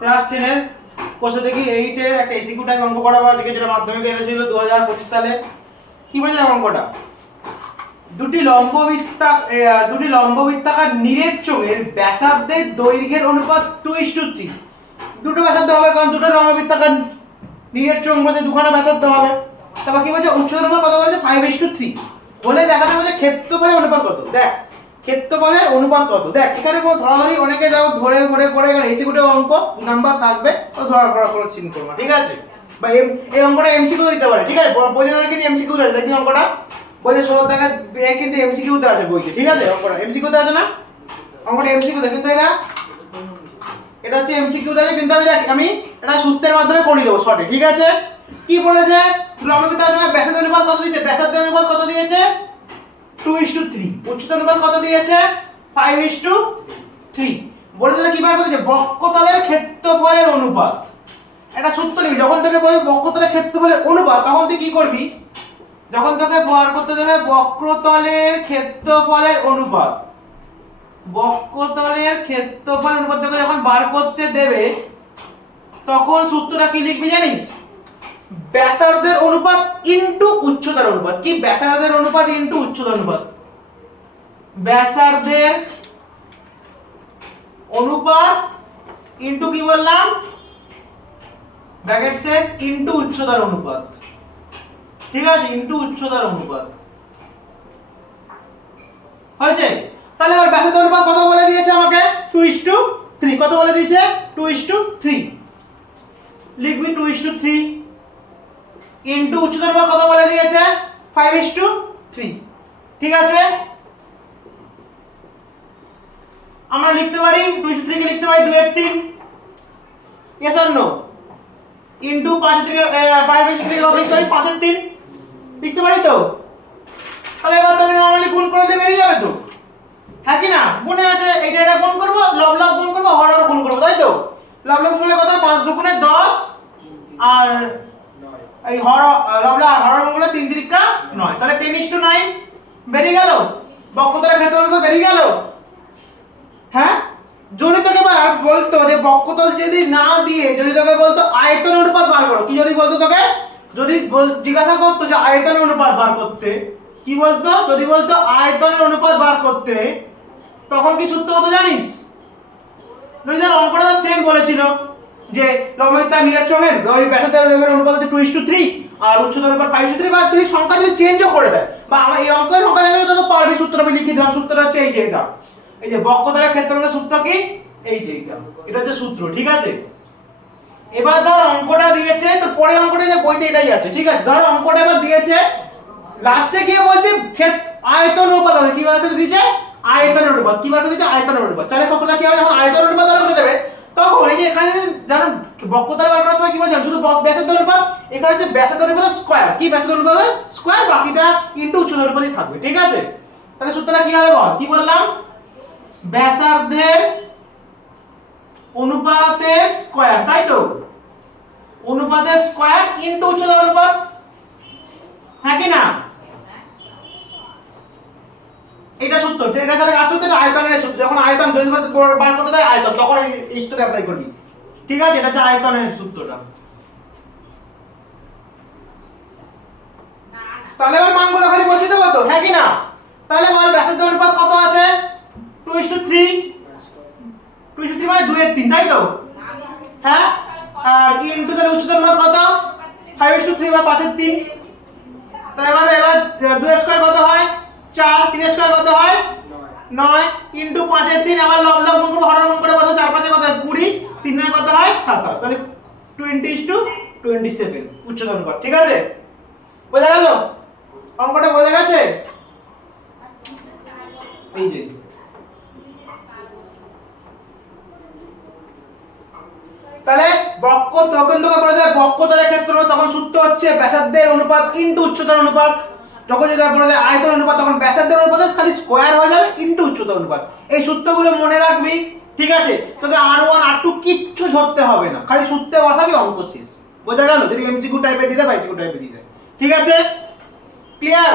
Class 10 এর কোষে দেখি 8 এর একটা এসিকিউ টাইপ অঙ্ক করাবো আজকে, যেটা মাধ্যমিকে এসেছিল 2025 সালে। কি বলেছে অঙ্কটা? দুটি লম্ববৃত্তাকার নিরেট চোঙের ব্যাসার্ধের দৈর্ঘ্যের অনুপাত 2:3। দুটো ব্যাসার্ধ হবে, কারণ দুটো লম্ববৃত্তাকার নিরেট চোঙ বলতে দুখানা ব্যাসার্ধ হবে। তারপর কি বলছে? উচ্চতার অনুপাত কত বলেছে? 5:3। বলে দেখাতে বলছে ক্ষেত্রফলের অনুপাত কত। দেখ ক্ষেত্রফলের অনুপাত কত। দেখ এখানে কোনো ধরাধরি অনেকে যাও ধরে করে এখানে এসিকিউ অঙ্ক 2 নাম্বার থাকবে, তো ধরা করে চিন্তা করবা, ঠিক আছে? বা এই অঙ্কটা এমসিকিউ দিতে পারে, ঠিক আছে? বইতে কিন্তু এমসিকিউ আছে, দেখি অঙ্কটা বইতে 16 টাকা কিন্তু এমসিকিউতে আছে বইতে, ঠিক আছে? অঙ্কটা এমসিকিউতে আছে না? অঙ্কটা এমসিকিউতে, কিন্তু এটা হচ্ছে এমসিকিউতে আছে, কিন্তু আমি এটা সূত্রের মাধ্যমে করে দেবো শর্টে, ঠিক আছে? কি বলেছে? লম্ববৃত্তাকার সঙ্গে ব্যাসার্ধের অনুপাত কত দিয়েছে? ব্যাসার্ধের অনুপাত কত দিয়েছে? 2:3। উচ্চতার অনুপাত কত দিয়েছে? 5:3। বলেছে কি বার করেছে? বক্রতলের ক্ষেত্রফলের অনুপাত। এটা সূত্র লিখবি। যখন তোকে বলে বক্রতলের ক্ষেত্রফলের অনুপাত, তখন তুই কি করবি? যখন তোকে বার করতে দেবে বক্রতলের ক্ষেত্রফলের অনুপাত, বক্রতলের ক্ষেত্রফলের অনুপাত তোকে যখন বার করতে দেবে, তখন সূত্রটা কি লিখবি জানিস? ব্যাসার্ধের অনুপাত ইনটু উচ্চতার অনুপাত। কি? ব্যাসার্ধের অনুপাত ইনটু উচ্চতার অনুপাত। ব্যাসার্ধের অনুপাত ইনটু কি বললাম? ব্র্যাকেট শেষ, ইনটু উচ্চতার অনুপাত, ঠিক আছে? ইনটু উচ্চতার অনুপাত হয়েছে। তাহলে এবার ব্যাসার্ধের অনুপাত কত বলে দিয়েছে আমাকে? 2:3। কত বলে দিয়েছে? 2:3। লিখবি 2:3 ইনটু উচ্চতার অনুপাত কত বলে দিয়েছে? 5:3, ঠিক আছে? আমরা লিখতে পারি 2:3 কে লিখতে পারি 2/3, यस और नो? ইনটু 5/3 কত লিখতে পারি? 5/3 লিখতে পারি তো? তাহলে এবার তুমি নরমালি গুণ করে দিলে বেরিয়ে যাবে তো, হ্যাঁ কি না? গুণে আছে, এটা গুণ করব, লব গুণ করব, হর গুণ করব, তাই তো? লব গুণ করলে কত? 5 দুগুণে 10, আর এই লব আর হর গুণ করলে 3 3 9, তাহলে 10:9 বেরিয়ে গেল। বক্রতলের ক্ষেত্রফল তো বেরিয়ে গেল। হ্যাঁ, যদি তোকে বলতো যে বক্রতল যদি না দিয়ে যদি তোকে বলতো আয়তন অনুপাত বার করো, কি যদি বলতো তোকে? যদি জিজ্ঞাসা করতো যে আয়তনের অনুপাত বার করতে, কি বলতো? যদি বলতো আয়তনের অনুপাত বার করতে, তখন কি সূত্র হতো জানিস? অঙ্কটা সেম বলেছিল যে লম্ববৃত্তাকার নিরেট চোঙের ব্যাসার্ধের অনুপাত হচ্ছে 2:3 আর উচ্চতার অনুপাত 5:3। বা যদি সংখ্যা যদি চেঞ্জও করে দেয়, বা আমরা এই অঙ্কের সংখ্যা জানি তো পারবি, সূত্র আমি লিখে দিলাম। সূত্রটা হচ্ছে এই যে এটা, এই যে বক্রতলের ক্ষেত্রফলের সূত্র কি? এই যে এটা হচ্ছে সূত্র, ঠিক আছে? এবার ধর অঙ্কটা দিয়েছে, তো পরে অঙ্কটা যে বইতে এটাই আছে, ঠিক আছে? ধর অঙ্কটা এবার দিয়েছে, লাস্টে গিয়ে বলছে আয়তন অনুপাত আছে। কি বলতে দিয়েছে? আয়তনের অনুপাত। কি বলতে দিয়েছে? আয়তনের অনুপাত। তাহলে কখনো কি হবে? যখন আয়তনের অনুপাত বার করে দেবে, তখন এই যে এখানে জানো বক্রতল বার করার সময় কি বলছেন? শুধু ব্যাসার্ধের অনুপাত, এখানে হচ্ছে ব্যাসার্ধের অনুপাত স্কয়ার। কি? ব্যাসার্ধের অনুপাত স্কয়ার, বাকিটা ইনটু উচ্চতার অনুপাতই থাকবে, ঠিক আছে? তাহলে সূত্রটা কি হবে বল? কি বললাম? ব্যাসার্ধের অনুপাতের স্কয়ার, তাই তো? অনুপাতের স্কয়ার ইনটু উচ্চতার অনুপাত, হ্যাঁ কি না? এটা সূত্র। এটা তাহলে কার সূত্র? আয়তনের সূত্র। যখন আয়তন যদি বার করতে দেয় আয়তন, তখন এই সূত্রটা অ্যাপ্লাই করবি, ঠিক আছে? এটা হচ্ছে আয়তনের সূত্রটা। তাহলে এবার মানগুলো খালি বসিয়ে দেবো তো, হ্যাঁ কি না? তাহলে বল ব্যাসার্ধের অনুপাত কত আছে? 2:3। 2:3 মানে 2/3, তাই তো? হ্যাঁ, আর ইনটু তাহলে উচ্চতার অনুপাত কত? 5:3 বা 5/3। তো এবার 2 স্কয়ার কত হয়? 4, 3 স্কয়ার কত হয়? 9 ইনটু 5/3। আবার লব গুণ করব, হর গুণ করব, কত? 4 5 কত? 20, 3 9 কত হয়? 27। তাহলে 20:27 উচ্চতার অনুপাত, ঠিক আছে? বোঝা গেল? অঙ্কটা বোঝা গেছে? এই যে তাহলে বক্রতলের ক্ষেত্রফল, তখন সূত্র হচ্ছে ব্যাসার্ধের অনুপাত ইনটু উচ্চতার অনুপাত। যখন যদি বলে দেয় আয়তন অনুপাত, তখন ব্যাসার্ধের অনুপাত খালি স্কয়ার হয়ে যাবে ইনটু উচ্চতার অনুপাত। এই সূত্রগুলো মনে রাখবি, ঠিক আছে? তোকে R1 R2 কিচ্ছু ধরতে হবে না, খালি সূত্রে বসাবি, অঙ্ক শেষ। বোঝা গেল? যদি এমসিকিউ টাইপে দিতে বা এমসিকিউ টাইপে দিতে, ঠিক আছে? ক্লিয়ার?